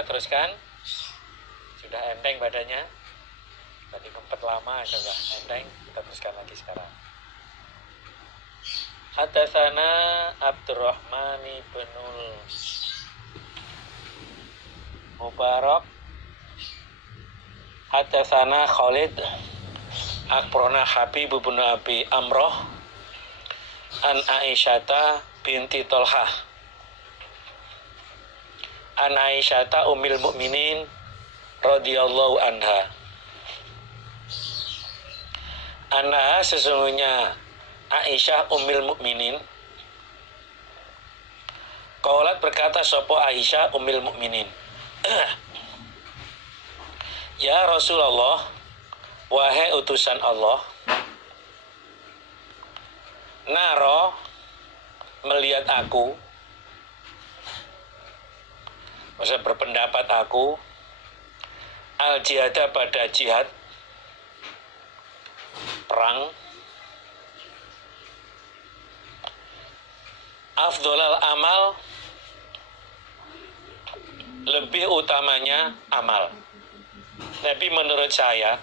kita teruskan. Sudah enteng badannya. Tadi ngumpet lama, sudah enteng. Kita teruskan lagi sekarang. Hadatsana Abdurrahman ibnul Mubarak. Hadatsana Khalid akhbarana Habib bin Abi Amroh an Aisyata binti Tolhah an Aisyata ummil mukminin radhiyallahu anha anha sesungguhnya Aisyah ummil mukminin qalat berkata sapa Aisyah ummil mukminin ya Rasulullah, wahai utusan Allah, naro melihat aku, maksudnya berpendapat aku, al jihada pada jihad, perang, afdolal amal, lebih utamanya amal. Tapi menurut saya,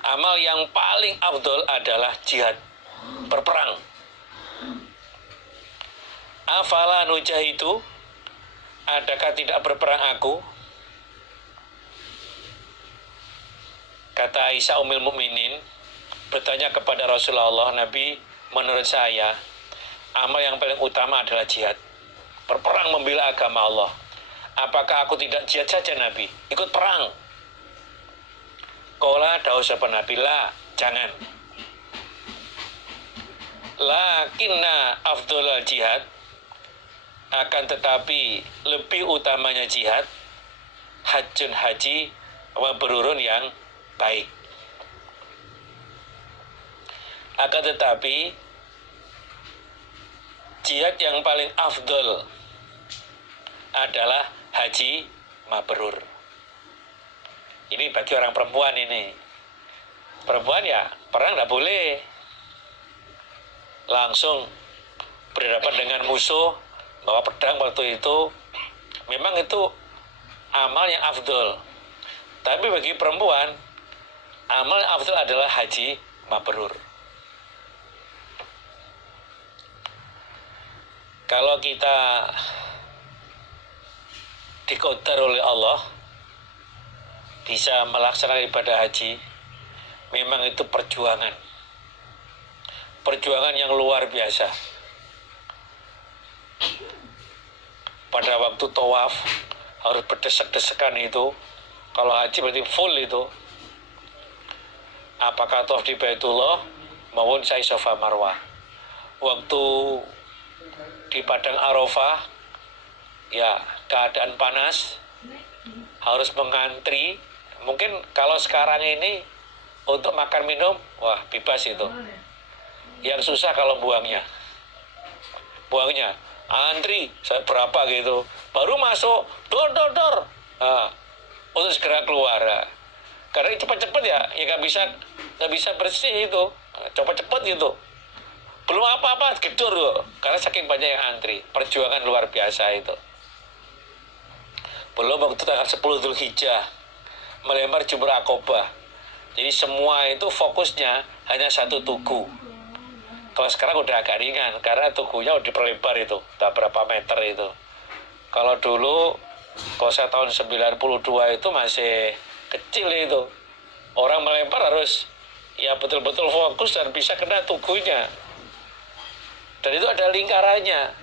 amal yang paling afdol adalah jihad, berperang. Afala nujahidu, adakah tidak berperang aku? Kata Aisyah ummul mukminin bertanya kepada Rasulullah, Nabi, menurut saya amal yang paling utama adalah jihad, berperang membela agama Allah. Apakah aku tidak jihad saja Nabi? Ikut perang. Qala dawuh sapa Nabi, la, jangan. Lakinna afdolal jihad, akan tetapi lebih utamanya jihad, hajjun haji wa berurun yang baik. Akan tetapi jihad yang paling afdol adalah haji mabrur. Ini bagi orang perempuan ini. Perempuan ya perang tidak boleh. Langsung berhadapan dengan musuh, bawa pedang waktu itu. Memang itu amal yang afdol. Tapi bagi perempuan, amal yang afdol adalah haji mabrur. Kalau kita diqadar oleh Allah bisa melaksanakan ibadah haji, memang itu perjuangan yang luar biasa. Pada waktu tawaf harus berdesak-desakan itu. Kalau haji berarti full itu, apakah tawaf di Baitullah maupun sa'i Safa Marwah. Waktu di padang Arafah, ya keadaan panas, harus mengantri. Mungkin kalau sekarang ini untuk makan minum, wah bebas itu. Yang susah kalau buangnya, antri berapa gitu, baru masuk dor. Nah, untuk segera keluar. Karena cepat-cepat ya nggak bisa bersih itu, cepat-cepat gitu. Belum apa-apa gedor loh, karena saking banyak yang antri. Perjuangan luar biasa itu. Belum waktu tanggal 10 Dzulhijjah melempar jumroh Aqobah. Jadi semua itu fokusnya hanya satu tugu. Kalau sekarang udah agak ringan karena tugunya udah diperlebar itu, udah berapa meter itu. Kalau dulu, kalau saya tahun 92 itu masih kecil itu. Orang melempar harus ya betul-betul fokus dan bisa kena tugunya. Dan itu ada lingkarannya.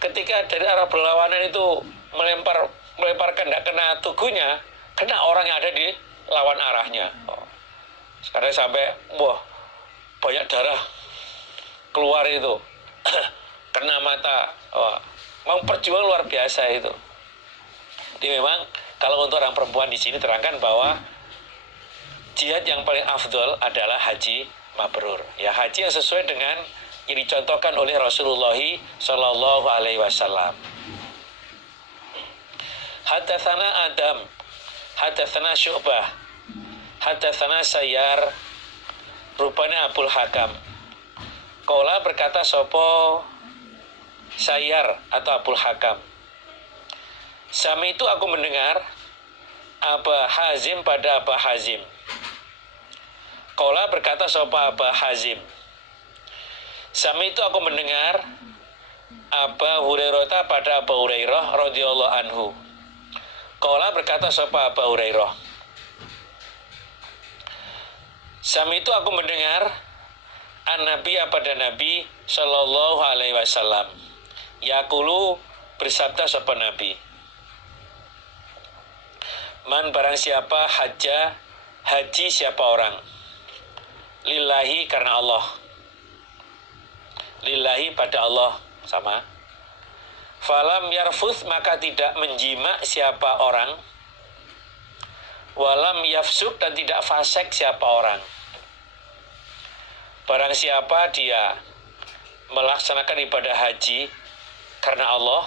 Ketika dari arah berlawanan itu melemparkan tidak kena tugunya, kena orang yang ada di lawan arahnya. Sekarang sampai banyak darah keluar itu, kena mata. Memang perjuangan luar biasa itu. Jadi memang kalau untuk orang perempuan di sini terangkan bahwa jihad yang paling afdol adalah haji mabrur. Ya, haji yang sesuai dengan yang dicontohkan oleh Rasulullah Shallallahu Alaihi Wasallam. Hadatsana Adam, hadatsana Syu'bah, hadatsana Sayyar, rupanya Abul Hakam. Qala berkata sopo Sayyar atau Abul Hakam, Sami itu aku mendengar Aba Hazim pada Aba Hazim. Qala berkata sapa Aba Hazim. Sami itu aku mendengar Aba Hurairah pada Aba Hurairah radhiyallahu anhu. Qala berkata sapa Aba Hurairah. Sami itu aku mendengar An-Nabi pada Nabi sallallahu alaihi wasallam. Yaqulu bersabda sapa Nabi. Man barang siapa haji siapa orang. Lillahi karena Allah. Lillahi pada Allah sama. Falam yarfuth maka tidak menjima siapa orang. Walam yafsuk dan tidak fasek siapa orang. Barang siapa dia melaksanakan ibadah haji karena Allah,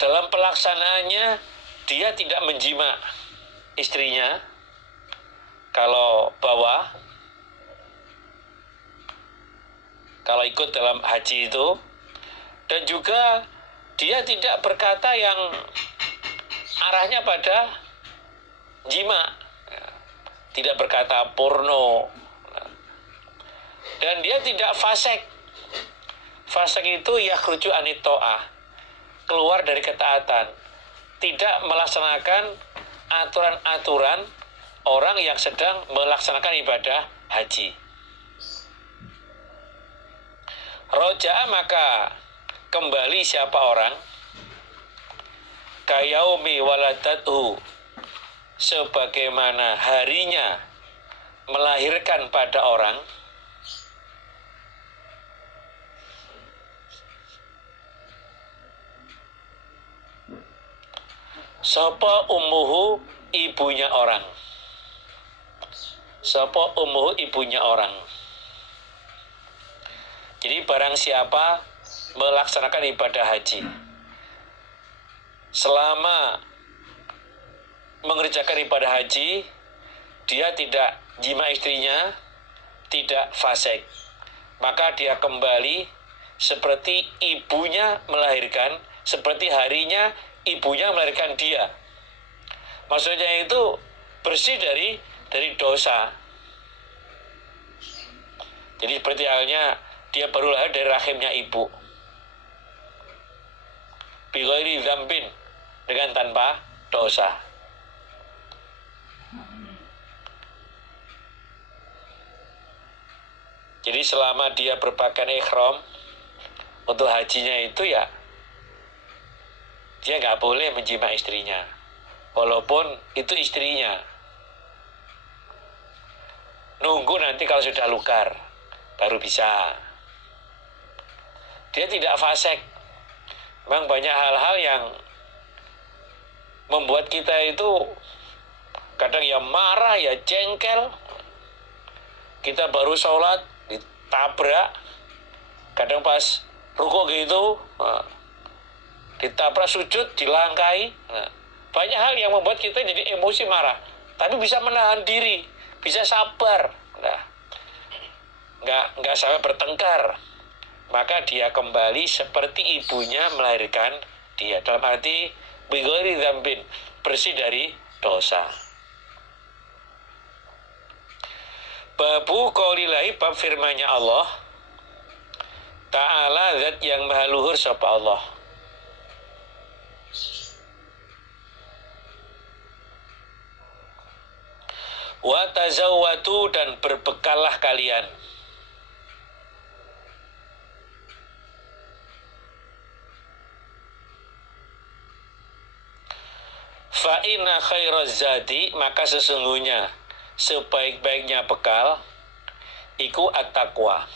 dalam pelaksanaannya dia tidak menjima istrinya kalau ikut dalam haji itu, dan juga dia tidak berkata yang arahnya pada jima, tidak berkata porno, dan dia tidak fasek. Fasek itu yakhruju anit ta'ah, keluar dari ketaatan, tidak melaksanakan aturan-aturan orang yang sedang melaksanakan ibadah haji. Roja'a maka kembali siapa orang, kayaumi waladathu, sebagaimana harinya melahirkan pada orang, sapa ummuhu ibunya orang. Sapa ummuhu ibunya orang. Jadi barang siapa melaksanakan ibadah haji selama mengerjakan ibadah haji, dia tidak jima istrinya, tidak fasik, maka dia kembali seperti ibunya melahirkan, seperti harinya ibunya melahirkan dia. Maksudnya itu bersih dari dosa. Jadi seperti halnya dia baru lahir dari rahimnya ibu. Bi ghairi dzambin, dengan tanpa dosa. Jadi selama dia berpakaian ihram untuk hajinya itu ya, dia nggak boleh menjima istrinya, walaupun itu istrinya. Nunggu nanti kalau sudah lukar, baru bisa. Dia tidak fasik. Memang banyak hal-hal yang membuat kita itu kadang ya marah, ya jengkel. Kita baru sholat, ditabrak. Kadang pas ruku gitu, ditabrak, sujud, dilangkai. Banyak hal yang membuat kita jadi emosi, marah. Tapi bisa menahan diri, bisa sabar. Nggak sampai bertengkar. Maka dia kembali seperti ibunya melahirkan dia. Dalam arti bi ghairi dzambin, bersih dari dosa. Babu qaulillahi, bab firman-Nya Allah Ta'ala, zat yang maha luhur sapa Allah. Wa tazawwatu, dan berbekallah kalian. Fa inna khairaz zadi, maka sesungguhnya sebaik-baiknya bekal iku at-taqwa.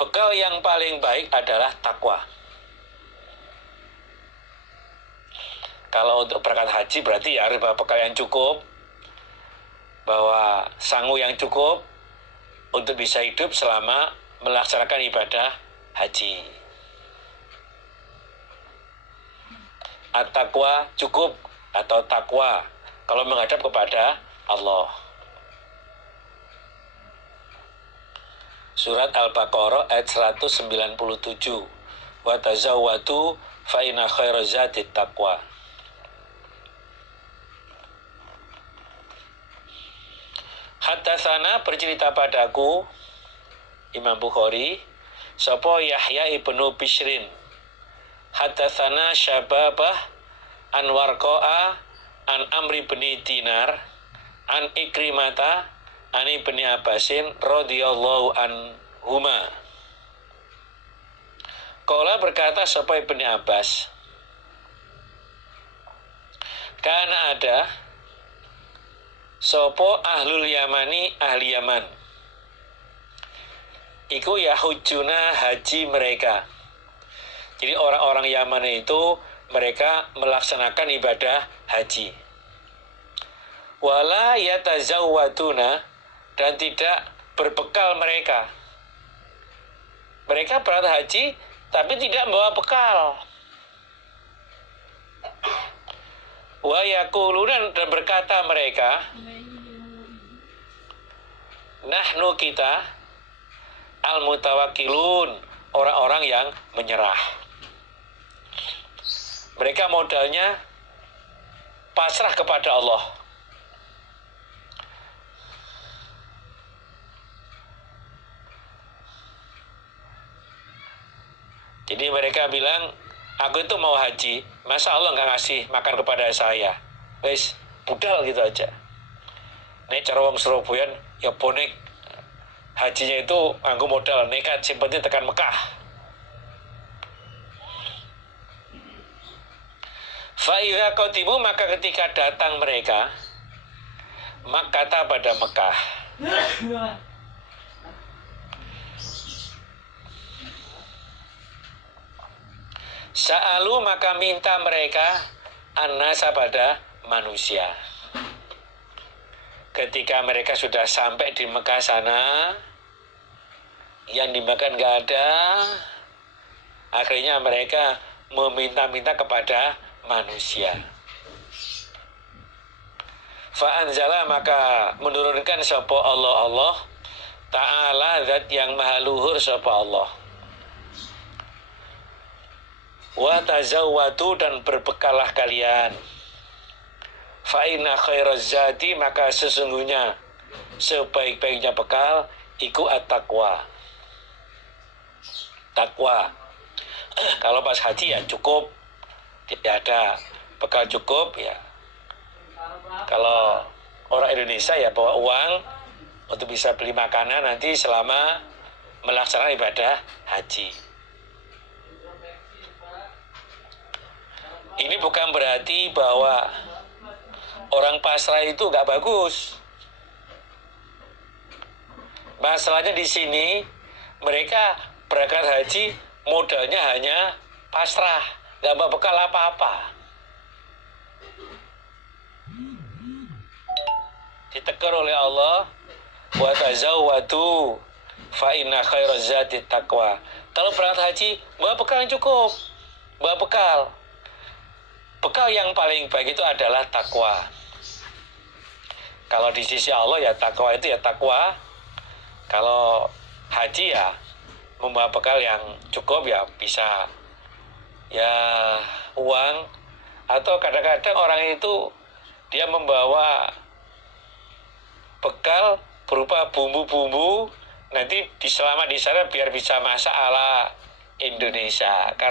Bekal yang paling baik adalah takwa. Kalau untuk berangkat haji berarti ya harus bawa bekal yang cukup, bawa sangu yang cukup untuk bisa hidup selama melaksanakan ibadah haji. At-taqwa cukup atau takwa kalau menghadap kepada Allah. Surat Al-Baqarah ayat 197. Wa tazawwadu fa inna khairaz zati taqwa. Haddatsana bercerita padaku Imam Bukhari sapa Yahya ibnu Bishrin. Haddatsana Syababah an Warqa'a an Amri bin Dinar an Ikrimata an Ibni Abbasin radhiyallahu anhuma. Qala berkata sapa Ibni Abbas, kana ada sopo ahlul Yamani ahli Yaman iku yahujuna haji mereka. Jadi orang-orang Yaman itu mereka melaksanakan ibadah haji. Wala yatazawwaduna, dan tidak berbekal mereka. Mereka berangkat haji tapi tidak membawa bekal. Wa yaquluna, dan berkata mereka, nahnu kita al-mutawakkilun, orang-orang yang menyerah. Mereka modalnya pasrah kepada Allah. Jadi mereka bilang, aku itu mau haji, masa Allah nggak ngasih makan kepada saya? Wes, budal gitu aja. Nek cara wong Surabaya ya bonek hajinya itu nganggo modal nekat, sing penting tekan Mekah. Fa idza qadimu, maka ketika datang mereka Makkah pada Mekah, sa'alu, maka minta mereka an-nasa, pada manusia. Ketika mereka sudah sampai di Mekah sana, yang dimakan nggak ada, akhirnya mereka meminta-minta kepada manusia. Fa'anzala, maka menurunkan sapa Allah Ta'ala, zat yang maha luhur sapa Allah. Wa tazawwadu, dan berbekalah kalian. Fa inna khairaz zati, maka sesungguhnya sebaik-baiknya bekal iku at-taqwa. Takwa. Kalau pas haji ya cukup, tidak ada bekal cukup ya. Kalau orang Indonesia ya bawa uang untuk bisa beli makanan nanti selama melaksanakan ibadah haji. Ini bukan berarti bahwa orang pasrah itu nggak bagus. Masalahnya di sini mereka berangkat haji modalnya hanya pasrah, nggak bawa bekal apa-apa. Ditegur oleh Allah, wa tazawwadu fa inna khairaz zati taqwa. Kalau berangkat haji bawa bekal yang cukup, bawa bekal. Bekal yang paling baik itu adalah takwa. Kalau di sisi Allah ya takwa itu ya takwa. Kalau haji ya membawa bekal yang cukup ya bisa ya uang, atau kadang-kadang orang itu dia membawa bekal berupa bumbu-bumbu nanti selama di sana biar bisa masak ala Indonesia.